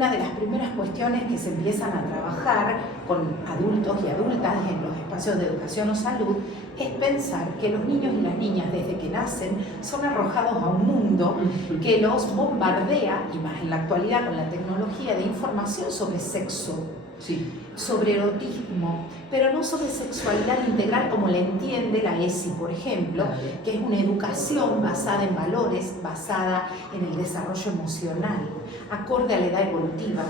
Una de las primeras cuestiones que se empiezan a trabajar con adultos y adultas en los espacios de educación o salud es pensar que los niños y las niñas desde que nacen son arrojados a un mundo que los bombardea, y más en la actualidad con la tecnología, de información sobre sexo, sobre erotismo, pero no sobre sexualidad integral como la entiende la ESI, por ejemplo, que es una educación basada en valores, basada en el desarrollo emocional, acorde a la edad evolutiva.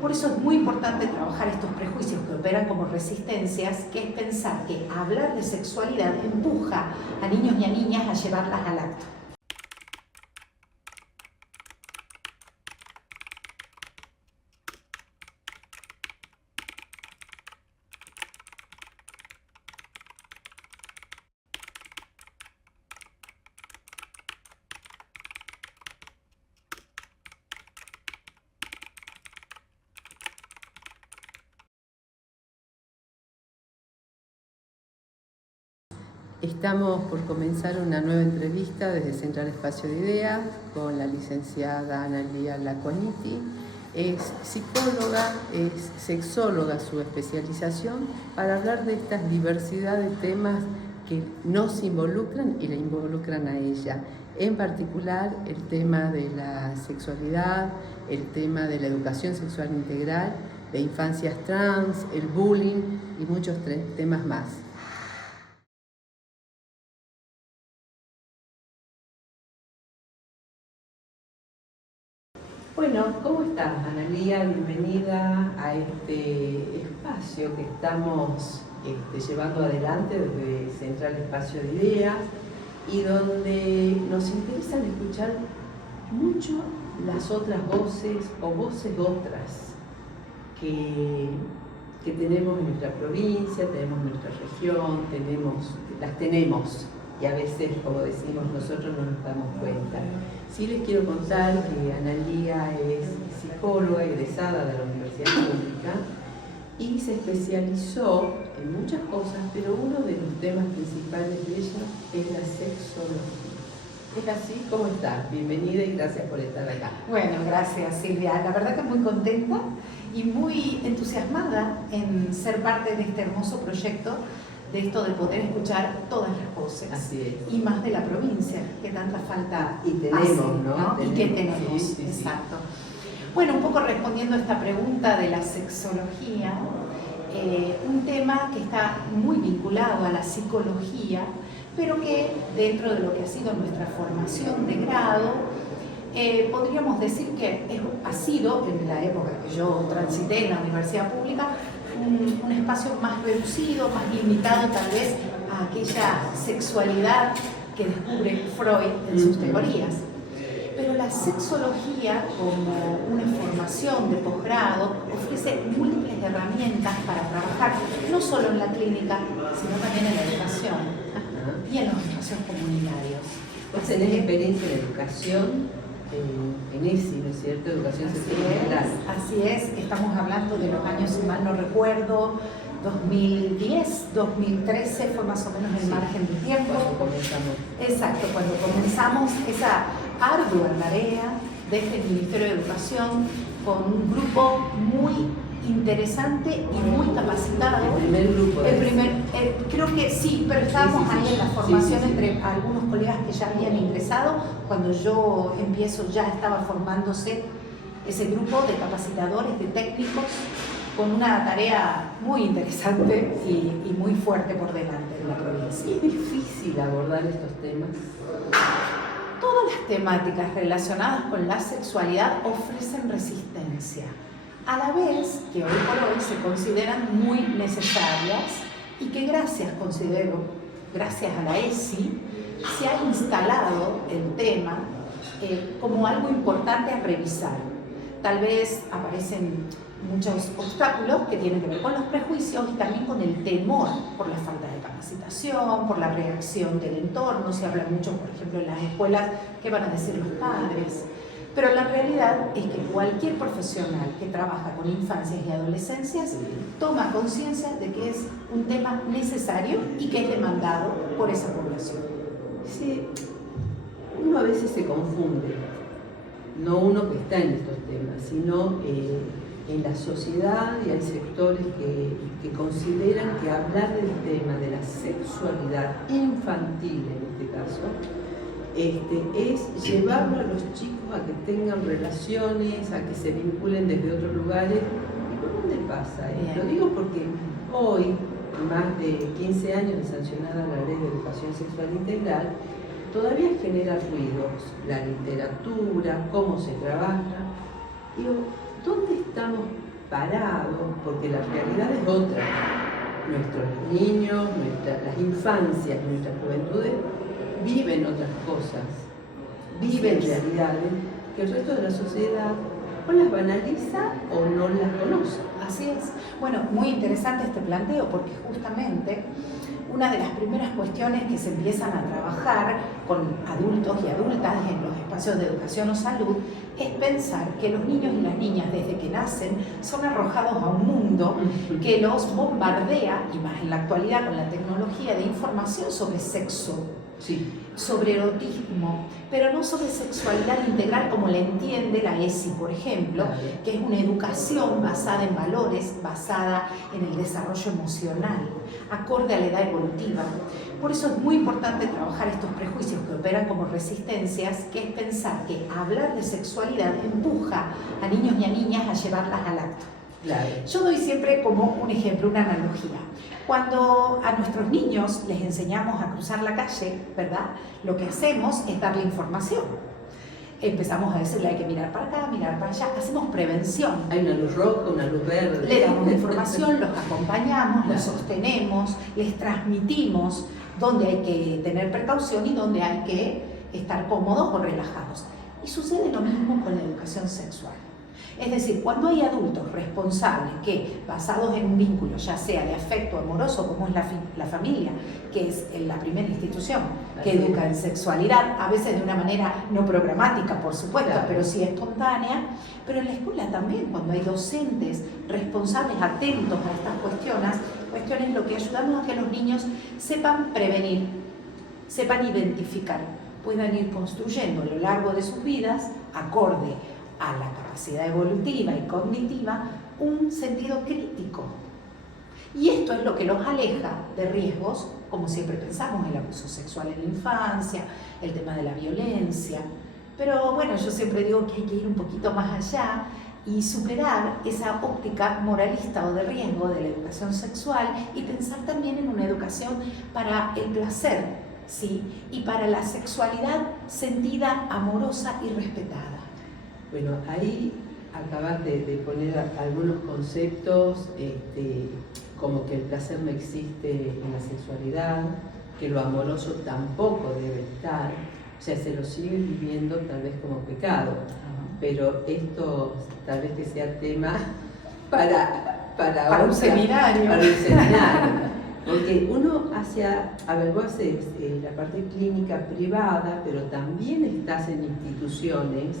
Por eso es muy importante trabajar estos prejuicios que operan como resistencias, que es pensar que hablar de sexualidad empuja a niños y a niñas a llevarlas al acto. Estamos por comenzar una nueva entrevista desde Central Espacio de Ideas con la licenciada Analía Lacuaniti. Es psicóloga, es sexóloga su especialización, para hablar de esta diversidad de temas que nos involucran y la involucran a ella. En particular el tema de la sexualidad, el tema de la educación sexual integral, de infancias trans, el bullying y muchos temas más. Bueno, ¿cómo estás, Analía? Bienvenida a este espacio que estamos llevando adelante desde Central Espacio de Ideas y donde nos interesan escuchar mucho las otras voces o voces otras que tenemos en nuestra provincia, tenemos en nuestra región, las tenemos y a veces, como decimos, nosotros no nos damos cuenta. Sí les quiero contar que Analía es psicóloga egresada de la Universidad Pública y se especializó en muchas cosas, pero uno de los temas principales de ella es la sexología. ¿Es así? ¿Cómo estás? Bienvenida y gracias por estar acá. Bueno, gracias Silvia. La verdad que muy contenta y muy entusiasmada en ser parte de este hermoso proyecto, de esto de poder escuchar todas las voces. Así es. Y más de la provincia, que tanta falta y tenemos, hace, ¿no? Y que tenemos, sí. Exacto. Bueno, un poco respondiendo a esta pregunta de la sexología, un tema que está muy vinculado a la psicología, pero que dentro de lo que ha sido nuestra formación de grado, podríamos decir que ha sido, en la época que yo transité en la Universidad Pública, un espacio más reducido, más limitado tal vez a aquella sexualidad que descubre Freud en sus teorías. Pero la sexología, como una formación de posgrado, ofrece múltiples herramientas para trabajar no solo en la clínica, sino también en la educación y en los espacios comunitarios. Vos tenés experiencia en educación, en ESI, ¿no es cierto? Educación sexual integral. Así es, estamos hablando de los años, si mal no recuerdo, 2010, 2013 fue más o menos el margen de tiempo. Cuando comenzamos. Exacto, cuando comenzamos esa ardua tarea de este Ministerio de Educación con un grupo muy interesante y muy capacitado. El primer grupo. Creo que sí, pero estábamos ahí en la formación sí. entre algunos colegas que ya habían ingresado. Cuando yo empiezo ya estaba formándose ese grupo de capacitadores, de técnicos, con una tarea muy interesante y muy fuerte por delante de la provincia. ¿Es difícil abordar estos temas? Todas las temáticas relacionadas con la sexualidad ofrecen resistencia, a la vez que hoy por hoy se consideran muy necesarias y que gracias a la ESI, se ha instalado el tema como algo importante a revisar. Tal vez aparecen muchos obstáculos que tienen que ver con los prejuicios y también con el temor por la falta de capacitación, por la reacción del entorno. Se habla mucho, por ejemplo, en las escuelas, ¿qué van a decir los padres? Pero la realidad es que cualquier profesional que trabaja con infancias y adolescencias toma conciencia de que es un tema necesario y que es demandado por esa población. Sí, uno a veces se confunde no uno que está en estos temas, sino en la sociedad, y hay sectores que consideran que hablar del tema de la sexualidad infantil, en este caso, es llevarlo a los chicos a que tengan relaciones, a que se vinculen desde otros lugares. ¿Y por dónde pasa esto? Lo digo porque hoy, más de 15 años de sancionada la Ley de Educación Sexual Integral, todavía genera ruidos la literatura, cómo se trabaja. Digo, ¿dónde estamos parados? Porque la realidad es otra. Nuestros niños, las infancias, nuestras juventudes viven otras cosas, viven realidades que el resto de la sociedad o las banaliza o no las conoce. Así es. Bueno, muy interesante este planteo, porque justamente una de las primeras cuestiones que se empiezan a trabajar con adultos y adultas en los espacios de educación o salud es pensar que los niños y las niñas desde que nacen son arrojados a un mundo que los bombardea, y más en la actualidad con la tecnología, de información sobre sexo, sí, sobre erotismo, pero no sobre sexualidad integral como la entiende la ESI, por ejemplo, que es una educación basada en valores, basada en el desarrollo emocional, acorde a la edad evolutiva. Por eso es muy importante trabajar estos prejuicios que operan como resistencias, que es pensar que hablar de sexualidad empuja a niños y a niñas a llevarlas al acto. Claro. Yo doy siempre como un ejemplo, una analogía. Cuando a nuestros niños les enseñamos a cruzar la calle, ¿verdad? Lo que hacemos es darle información. Empezamos a decirle hay que mirar para acá, mirar para allá, hacemos prevención. Hay una luz roja, una luz verde. Le damos información, los acompañamos, los sostenemos, les transmitimos dónde hay que tener precaución y dónde hay que estar cómodos o relajados. Y sucede lo mismo con la educación sexual. Es decir, cuando hay adultos responsables que, basados en un vínculo, ya sea de afecto amoroso, como es la familia, que es la primera institución que educa en sexualidad, a veces de una manera no programática, por supuesto, claro, pero sí espontánea, pero en la escuela también, cuando hay docentes responsables, atentos a estas cuestiones, lo que ayudamos a que los niños sepan prevenir, sepan identificar, puedan ir construyendo a lo largo de sus vidas, acorde a la capacidad evolutiva y cognitiva, un sentido crítico. Y esto es lo que los aleja de riesgos, como siempre pensamos, el abuso sexual en la infancia, el tema de la violencia. Pero bueno, yo siempre digo que hay que ir un poquito más allá y superar esa óptica moralista o de riesgo de la educación sexual y pensar también en una educación para el placer, ¿sí? Y para la sexualidad sentida, amorosa y respetada. Bueno, ahí acabas de poner algunos conceptos, como que el placer no existe en la sexualidad, que lo amoroso tampoco debe estar, o sea, se lo sigue viviendo tal vez como pecado, pero esto tal vez que sea tema para un seminario. Para un seminario. Porque uno vos haces la parte clínica privada, pero también estás en instituciones.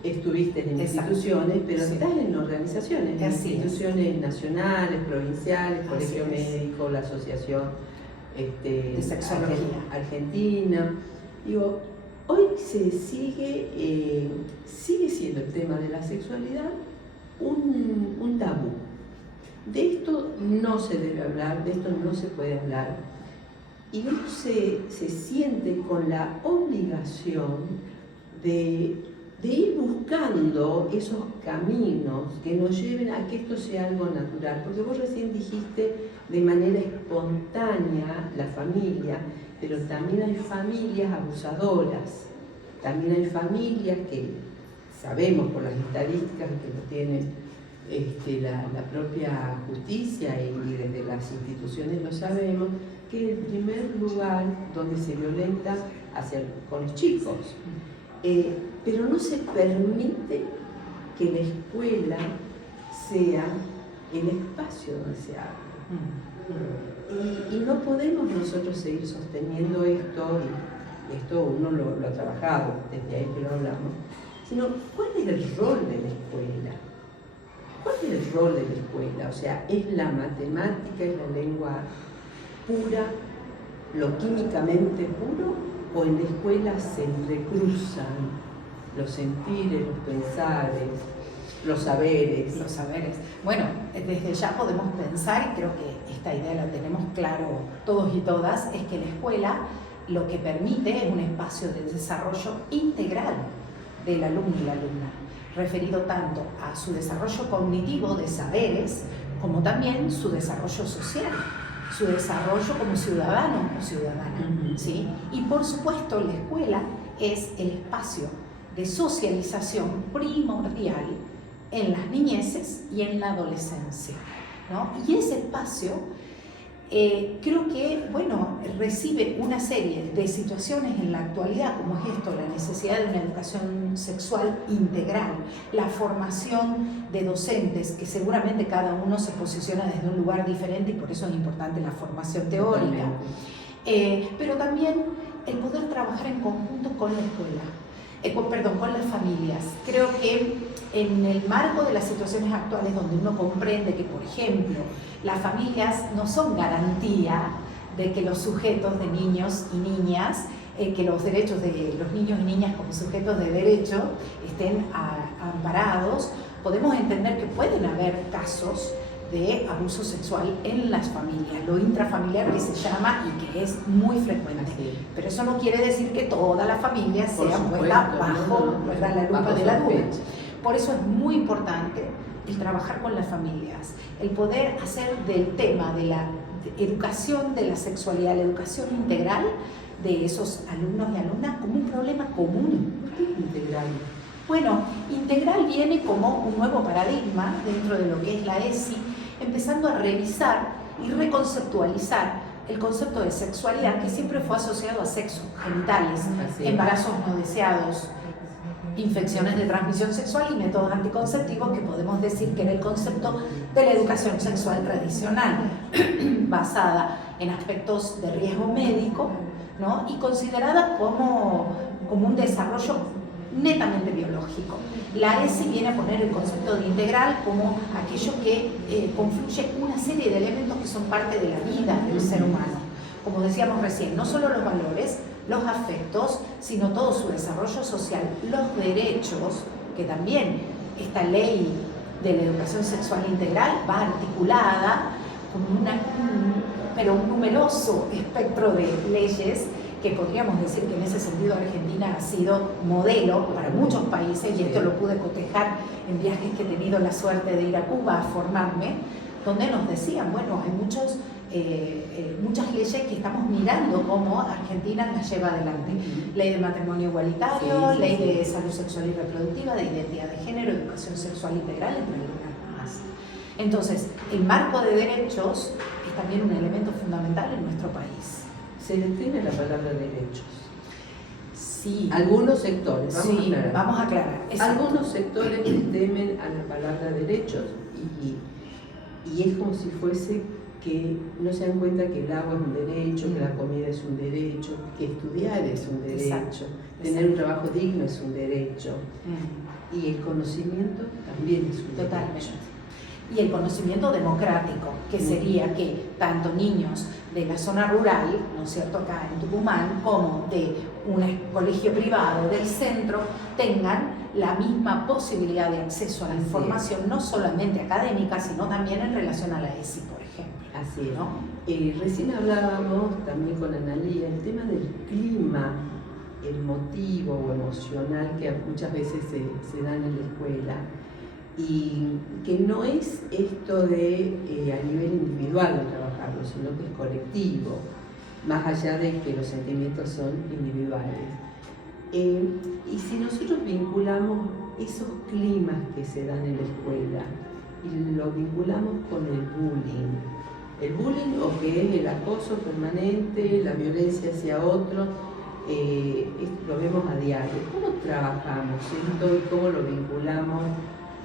Estuviste en instituciones, pero sí, estás en organizaciones, en instituciones nacionales, provinciales, Colegio Médico, la Asociación de Sexología Argentina. Digo, hoy sigue siendo el tema de la sexualidad un tabú. De esto no se debe hablar, de esto no se puede hablar. Y uno se siente con la obligación de ir buscando esos caminos que nos lleven a que esto sea algo natural. Porque vos recién dijiste de manera espontánea la familia, pero también hay familias abusadoras. También hay familias que sabemos por las estadísticas que lo tienen la propia justicia y desde las instituciones lo sabemos, que es el primer lugar donde se violenta con los chicos. Pero no se permite que la escuela sea el espacio donde se hable. Y no podemos nosotros seguir sosteniendo esto, y esto uno lo ha trabajado, desde ahí que lo hablamos, sino ¿cuál es el rol de la escuela? ¿Cuál es el rol de la escuela? O sea, ¿es la matemática, es la lengua pura, lo químicamente puro, o en la escuela se entrecruzan los sentires, los pensares, los saberes. Los saberes. Bueno, desde ya podemos pensar, y creo que esta idea la tenemos claro todos y todas, es que la escuela lo que permite es un espacio de desarrollo integral del alumno y la alumna, referido tanto a su desarrollo cognitivo de saberes, como también su desarrollo social, su desarrollo como ciudadano o ciudadana, ¿sí? Y por supuesto la escuela es el espacio de socialización primordial en las niñeces y en la adolescencia, ¿no? Y ese espacio creo que, bueno, recibe una serie de situaciones en la actualidad, como es esto, la necesidad de una educación sexual integral, la formación de docentes, que seguramente cada uno se posiciona desde un lugar diferente y por eso es importante la formación teórica, pero también el poder trabajar en conjunto con la escuela, con las familias. Creo que en el marco de las situaciones actuales donde uno comprende que, por ejemplo, las familias no son garantía de que los sujetos de niños y niñas, que los derechos de los niños y niñas como sujetos de derecho estén amparados, podemos entender que pueden haber casos de abuso sexual en las familias, lo intrafamiliar que se llama y que es muy frecuente. Pero eso no quiere decir que toda la familia sea puesta bajo la lupa del adulto. Por eso es muy importante el trabajar con las familias, el poder hacer del tema de la educación de la sexualidad, la educación integral de esos alumnos y alumnas como un problema común. ¿Qué es integral? Bueno, integral viene como un nuevo paradigma dentro de lo que es la ESI, empezando a revisar y reconceptualizar el concepto de sexualidad que siempre fue asociado a sexo, genitales, embarazos no deseados, infecciones de transmisión sexual y métodos anticonceptivos, que podemos decir que era el concepto de la educación sexual tradicional, basada en aspectos de riesgo médico, ¿no? Y considerada como un desarrollo netamente biológico. La ESI viene a poner el concepto de integral como aquello que confluye una serie de elementos que son parte de la vida del ser humano. Como decíamos recién, no solo los valores, los afectos, sino todo su desarrollo social, los derechos, que también esta ley de la educación sexual integral va articulada con un numeroso espectro de leyes que podríamos decir que en ese sentido Argentina ha sido modelo para muchos países, y esto lo pude cotejar en viajes que he tenido la suerte de ir a Cuba a formarme, donde nos decían, bueno, hay muchas leyes que estamos mirando cómo Argentina las lleva adelante. Ley de matrimonio igualitario, ley de salud sexual y reproductiva, de identidad de género, educación sexual integral, entre algunas más. Entonces, el marco de derechos es también un elemento fundamental en nuestro país. Se le teme la palabra derechos. Sí. Algunos sectores, vamos a aclarar. Exacto. Algunos sectores le temen a la palabra derechos y es como si fuese que no se dan cuenta que el agua es un derecho, que la comida es un derecho, que estudiar es un derecho, tener un trabajo digno es un derecho, y el conocimiento también es un derecho. Y el conocimiento democrático, que sería que tanto niños de la zona rural, ¿no es cierto?, acá en Tucumán, como de un colegio privado del centro, tengan la misma posibilidad de acceso a la información, no solamente académica, sino también en relación a la ESI, por ejemplo. Así es, ¿no? Recién hablábamos también con Analía el tema del clima emotivo o emocional que muchas veces se dan en la escuela, y que no es esto de a nivel individual de trabajarlo, sino que es colectivo, más allá de que los sentimientos son individuales. Y si nosotros vinculamos esos climas que se dan en la escuela y lo vinculamos con el bullying o que es el acoso permanente, la violencia hacia otro, lo vemos a diario. ¿Cómo trabajamos esto y cómo lo vinculamos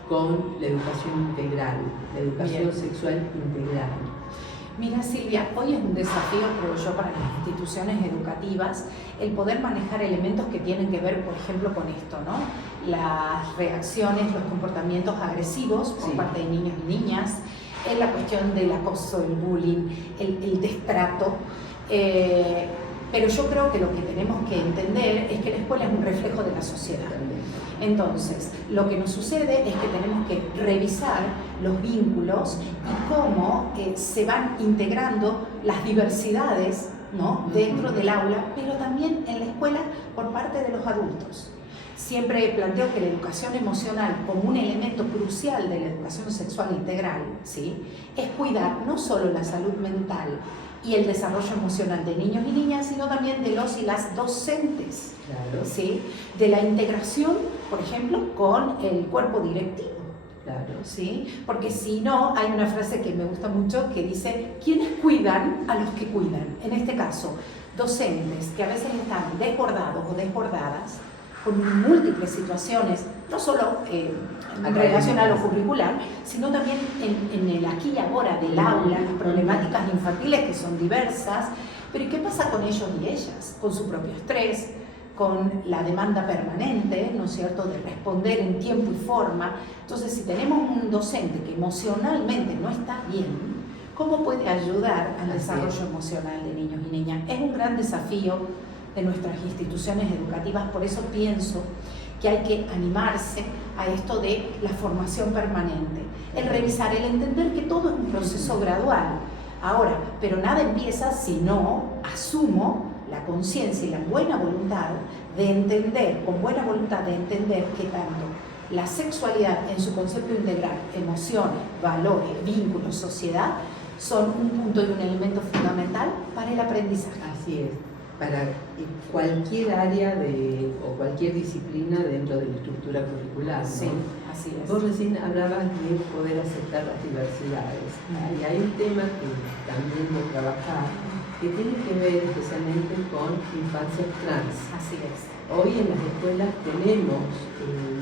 con la educación integral, la educación sexual integral? Mira, Silvia, hoy es un desafío, creo yo, para las instituciones educativas el poder manejar elementos que tienen que ver, por ejemplo, con esto, ¿no? Las reacciones, los comportamientos agresivos por parte de niños y niñas, la cuestión del acoso, el bullying, el destrato, Pero yo creo que lo que tenemos que entender es que la escuela es un reflejo de la sociedad. Entonces, lo que nos sucede es que tenemos que revisar los vínculos y cómo se van integrando las diversidades, ¿no?, dentro del aula, pero también en la escuela por parte de los adultos. Siempre planteo que la educación emocional como un elemento crucial de la educación sexual integral, ¿sí?, es cuidar no solo la salud mental y el desarrollo emocional de niños y niñas, sino también de los y las docentes, claro, ¿sí?, de la integración, por ejemplo, con el cuerpo directivo. Claro. ¿Sí? Porque si no, hay una frase que me gusta mucho que dice: ¿quiénes cuidan a los que cuidan? En este caso, docentes que a veces están desbordados o desbordadas con múltiples situaciones, no solo en relación a lo curricular, sino también en el aquí y ahora del aula, las problemáticas infantiles que son diversas. Pero ¿y qué pasa con ellos y ellas? Con su propio estrés, con la demanda permanente, ¿no es cierto?, de responder en tiempo y forma. Entonces, si tenemos un docente que emocionalmente no está bien, ¿cómo puede ayudar al desarrollo emocional de niños y niñas? Es un gran desafío de nuestras instituciones educativas, por eso pienso que hay que animarse a esto de la formación permanente, el revisar, el entender que todo es un proceso gradual. Ahora, pero nada empieza si no asumo la conciencia y la buena voluntad de entender, con buena voluntad de entender que tanto la sexualidad en su concepto integral, emociones, valores, vínculos, sociedad, son un punto y un elemento fundamental para el aprendizaje. Así es, para cualquier área o cualquier disciplina dentro de la estructura curricular, ¿no? Sí, así es. Vos recién hablabas de poder aceptar las diversidades. Y hay un tema que también voy a trabajar, que tiene que ver especialmente con infancias trans. Así es. Hoy en las escuelas tenemos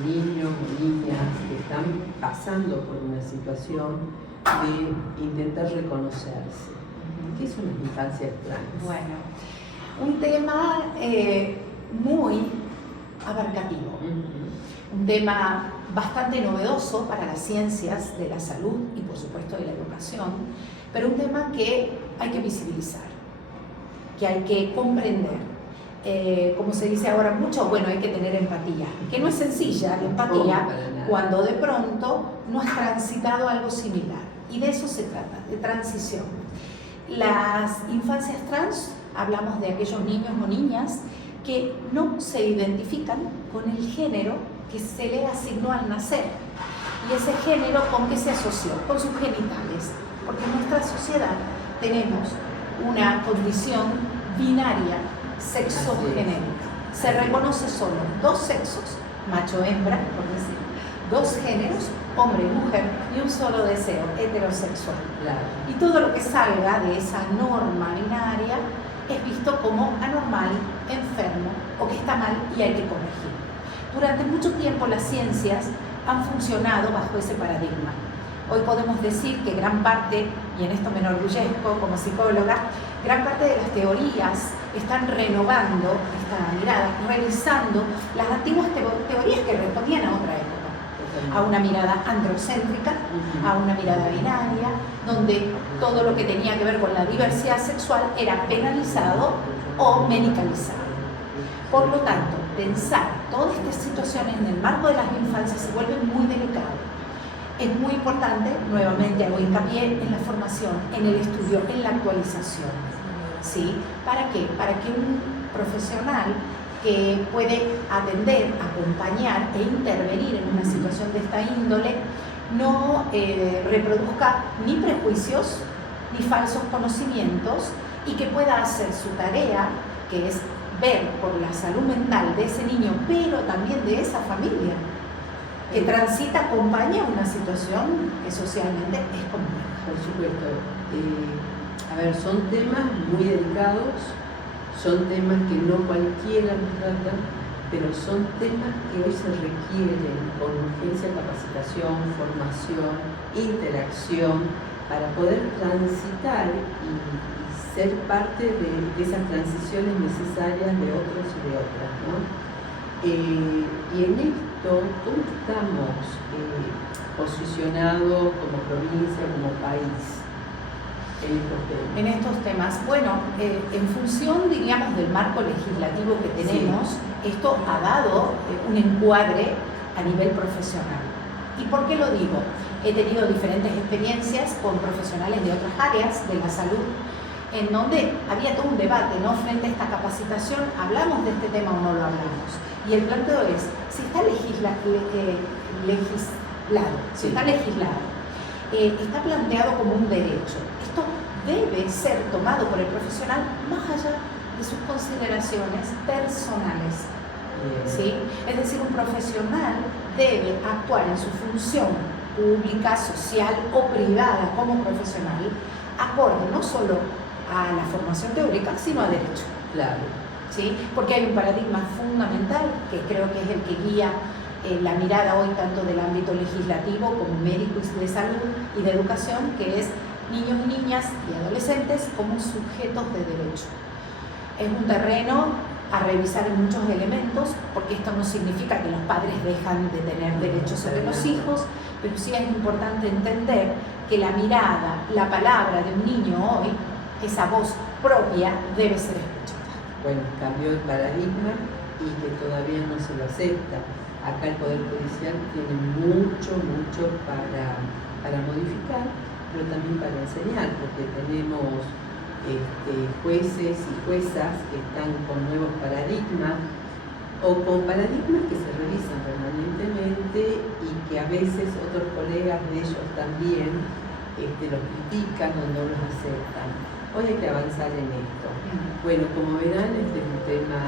niños o niñas que están pasando por una situación de intentar reconocerse. ¿Qué son las infancias trans? Bueno, un tema muy abarcativo, un tema bastante novedoso para las ciencias de la salud y por supuesto de la educación, pero un tema que hay que visibilizar, que hay que comprender. Como se dice ahora mucho, bueno, hay que tener empatía, que no es sencilla la empatía cuando de pronto no has transitado algo similar, y de eso se trata, de transición. Las infancias trans, hablamos de aquellos niños o niñas que no se identifican con el género que se le asignó al nacer, y ese género, ¿con qué se asoció? Con sus genitales, porque en nuestra sociedad tenemos una condición binaria sexogenérica. Se reconoce solo dos sexos, macho-hembra, por decir, dos géneros, hombre y mujer, y un solo deseo, heterosexual. Claro. Y todo lo que salga de esa norma binaria es visto como anormal, enfermo o que está mal y hay que corregir. Durante mucho tiempo las ciencias han funcionado bajo ese paradigma. Hoy podemos decir que gran parte, y en esto me enorgullezco como psicóloga, gran parte de las teorías están renovando esta mirada, revisando las antiguas teorías que respondían a otra época, a una mirada androcéntrica, a una mirada binaria, donde todo lo que tenía que ver con la diversidad sexual era penalizado o medicalizado. Por lo tanto, pensar todas estas situaciones en el marco de las infancias se vuelve muy delicado. Es muy importante, nuevamente hago hincapié en la formación, en el estudio, en la actualización. ¿Sí? ¿Para qué? Para que un profesional que puede atender, acompañar e intervenir en una situación de esta índole no reproduzca ni prejuicios ni falsos conocimientos, y que pueda hacer su tarea, que es ver por la salud mental de ese niño, pero también de esa familia que transita, acompaña una situación que socialmente es compleja. Por supuesto. A ver, son temas muy delicados, son temas que no cualquiera los trata, pero son temas que hoy se requieren con urgencia capacitación, formación, interacción, para poder transitar y ser parte de esas transiciones necesarias de otros y de otras, ¿no? Y en esto, ¿cómo estamos posicionados como provincia, como país? en estos temas. Bueno, en función, diríamos, del marco legislativo que tenemos, esto ha dado un encuadre a nivel profesional. ¿Y por qué lo digo? He tenido diferentes experiencias con profesionales de otras áreas de la salud, en donde había todo un debate, ¿no? Frente a esta capacitación, ¿hablamos de este tema o no lo hablamos? Y el planteo es, si está legislado, está planteado como un derecho, esto debe ser tomado por el profesional más allá de sus consideraciones personales. ¿Sí? Es decir, un profesional debe actuar en su función pública, social o privada como profesional, acorde no solo a la formación teórica, sino a derecho. Claro. ¿Sí? Porque hay un paradigma fundamental que creo que es el que guía la mirada hoy tanto del ámbito legislativo como médico y de salud y de educación, que es niños y niñas y adolescentes como sujetos de derecho. Es un terreno a revisar en muchos elementos, porque esto no significa que los padres dejan de tener derechos sobre los hijos, pero sí es importante entender que la mirada, la palabra de un niño hoy, esa voz propia, debe ser escuchada. Bueno, cambió el paradigma y que todavía no se lo acepta. Acá el Poder Judicial tiene mucho para modificar, pero también para enseñar, porque tenemos jueces y juezas que están con nuevos paradigmas o con paradigmas que se revisan permanentemente y que a veces otros colegas de ellos también los critican o no los aceptan. Hoy hay que avanzar en esto. Bueno, como verán, este es un tema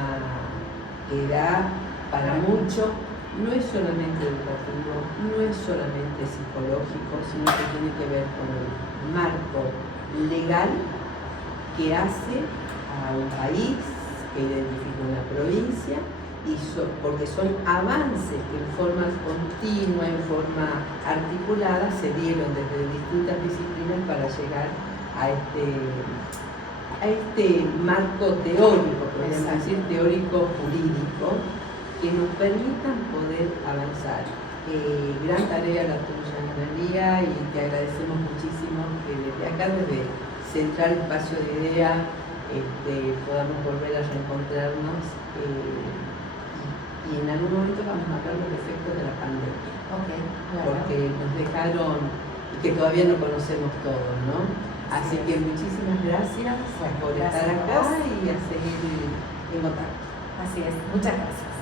que da para mucho, no es solamente educativo, no es solamente psicológico, sino que tiene que ver con el marco legal que hace a un país, que identifica una provincia, porque son avances que en forma continua, en forma articulada, se dieron desde distintas disciplinas para llegar a este marco teórico, podemos decir teórico-jurídico, que nos permitan poder avanzar. Gran tarea la tuya, Ana Lía, y te agradecemos muchísimo que desde acá, desde Central Espacio de Idea, podamos volver a reencontrarnos y en algún momento vamos a hablar de los efectos de la pandemia, porque nos dejaron y que todavía no conocemos todos, ¿no? Así que muchísimas gracias por estar acá y a seguir en contacto. Así es, muchas gracias.